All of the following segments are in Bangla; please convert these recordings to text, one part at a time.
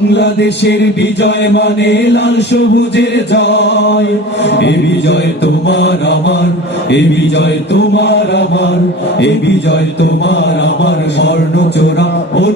বাংলাদেশের বিজয় মানে লাল সবুজের জয়। এ বিজয় তোমার আমার, এ বিজয় তোমার আমার, এ বিজয় তোমার আমার স্বর্ণ চোরা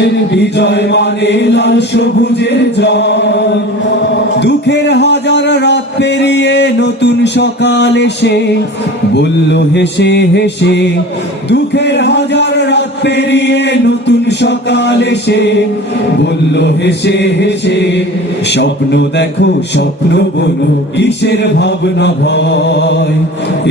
বাংলাদেশের বিজয় মানে লাল সবুজের জয় দুঃখের হাজার রাত পেরিয়ে নতুন সকাল এসে, বলল হেসে হেসে, দুঃখের হাজার রাত পেরিয়ে নতুন সকাল এসে বলল, হেসে হেসে, স্বপ্ন দেখো, স্বপ্ন বলো, কিসের ভাবনা ভয়?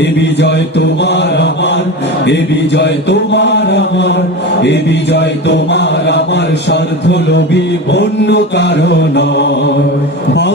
এ বিজয় তোমার আমার, এ বিজয় তোমার আমার, এ বিজয় তোমার আমার স্বার্থ লোভী অন্য কারণ